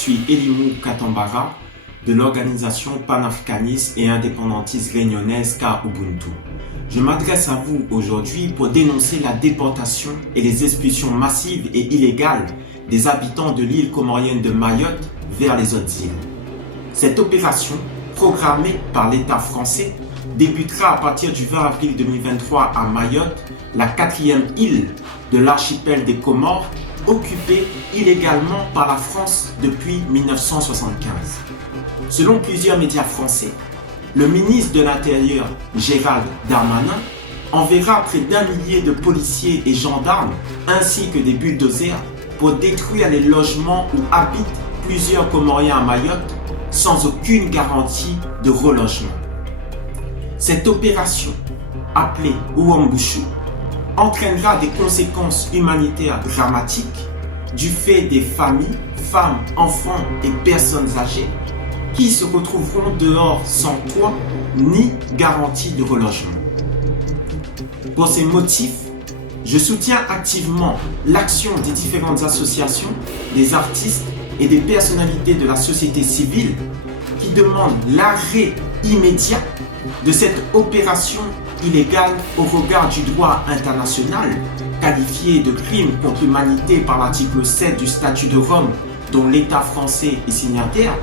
suis Elimou Katambara de l'organisation panafricaniste et indépendantiste réunionnaise K-Ubuntu. Je m'adresse à vous aujourd'hui pour dénoncer la déportation et les expulsions massives et illégales des habitants de l'île comorienne de Mayotte vers les autres îles. Cette opération, programmée par l'État français, débutera à partir du 20 avril 2023 à Mayotte, la quatrième île de l'archipel des Comores, occupée illégalement par la France depuis 1975. Selon plusieurs médias français, le ministre de l'Intérieur, Gérald Darmanin, enverra près d'1 millier de policiers et gendarmes ainsi que des bulldozers pour détruire les logements où habitent plusieurs Comoriens à Mayotte sans aucune garantie de relogement. Cette opération, appelée Ouambouchou, entraînera des conséquences humanitaires dramatiques du fait des familles, femmes, enfants et personnes âgées qui se retrouveront dehors sans toit ni garantie de relogement. Pour ces motifs, je soutiens activement l'action des différentes associations, des artistes et des personnalités de la société civile qui demandent l'arrêt immédiat de cette opération illégale au regard du droit international, qualifié de crime contre l'humanité par l'article 7 du statut de Rome dont l'État français est signataire,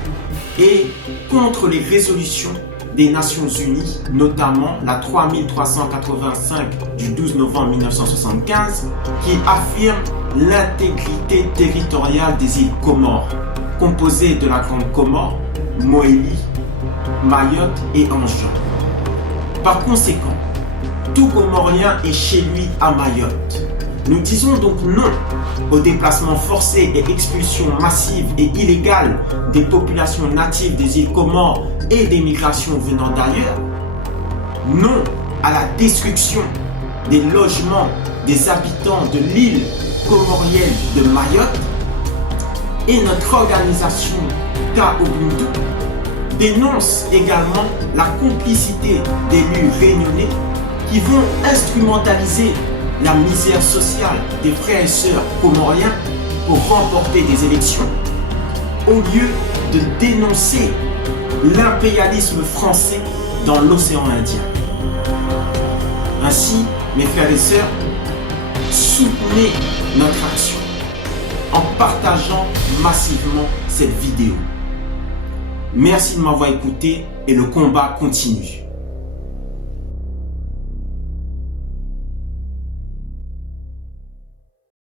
et contre les résolutions des Nations Unies, notamment la 3385 du 12 novembre 1975, qui affirme l'intégrité territoriale des îles Comores, composées de la Grande Comore, Moélie, Mayotte et Anjou. Par conséquent, tout Comorien est chez lui à Mayotte. Nous disons donc non au déplacement forcé et expulsion massive et illégale des populations natives des îles Comores et des migrations venant d'ailleurs. Non à la destruction des logements des habitants de l'île comorienne de Mayotte. Et notre organisation K-Ubuntu dénonce également la complicité d'élus réunionnais qui vont instrumentaliser la misère sociale des frères et sœurs comoriens pour remporter des élections, au lieu de dénoncer l'impérialisme français dans l'océan Indien. Ainsi, mes frères et sœurs, soutenez notre action en partageant massivement cette vidéo. Merci de m'avoir écouté et le combat continue.